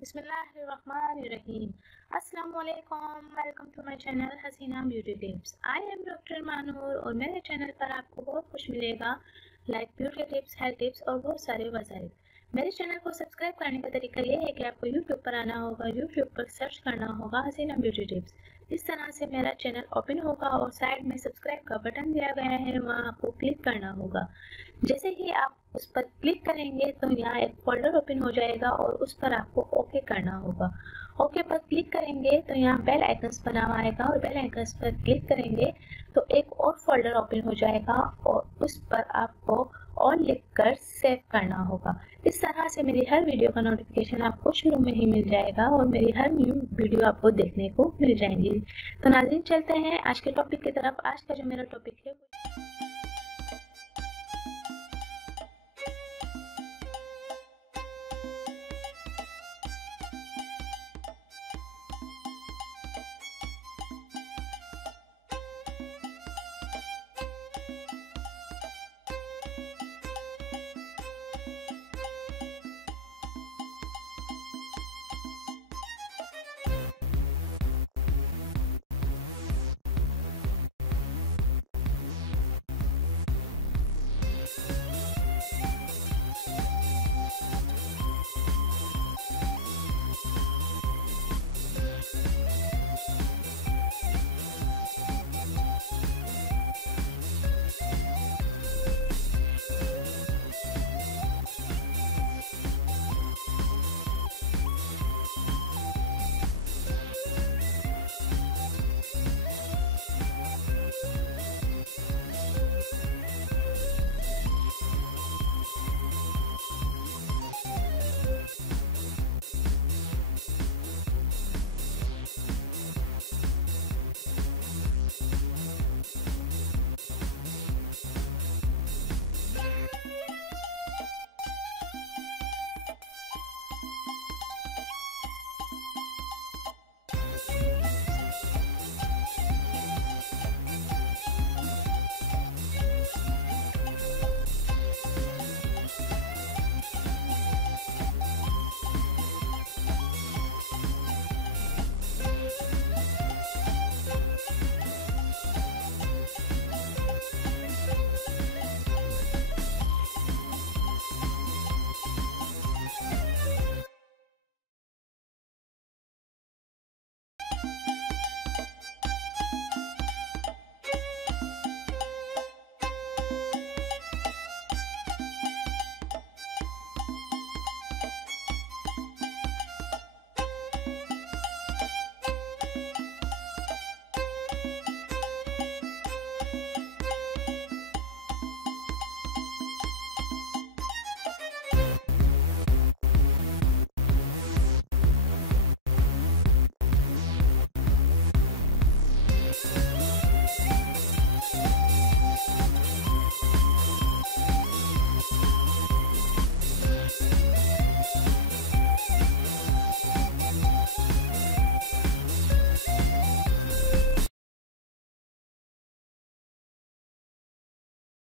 बिस्मिल्लाहिर्रहमानिर्रहीम। अस्सलामुअलैकुम, welcome to my channel Haseena beauty tips. I am doctor Manoor और मेरे चैनल पर आपको बहुत कुछ मिलेगा, like beauty tips, health tips और बहुत सारे वसाइल। मेरे चैनल को सब्सक्राइब करने का तरीका ये है कि आपको यूट्यूब पर आना होगा, यूट्यूब पर सर्च करना होगा हसीना ब्यूटी टिप्स। इस तरह से मेरा चैनल ओपन होगा और साइड में सब्सक्राइब का बटन दिया गया है, वहाँ आपको क्लिक करना होगा। जैसे ही आप उस पर क्लिक करेंगे तो यहाँ एक फोल्डर ओपन हो जाएगा और उस पर आपको ओके करना होगा। ओके पर क्लिक करेंगे तो यहाँ बेल आइकन्स बना हुआ आएगा और बेल आइकन्स पर क्लिक करेंगे तो एक और फोल्डर ओपन हो जाएगा और उस पर आपको ऑल लिखकर सेव करना होगा। इस तरह से मेरी हर वीडियो का नोटिफिकेशन आपको शुरू में ही मिल जाएगा और मेरी हर न्यू वीडियो आपको देखने को मिल जाएंगी। तो नाज़रीन, चलते हैं आज के टॉपिक की तरफ। आज का जो मेरा टॉपिक है